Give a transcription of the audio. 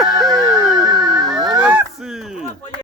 Woo!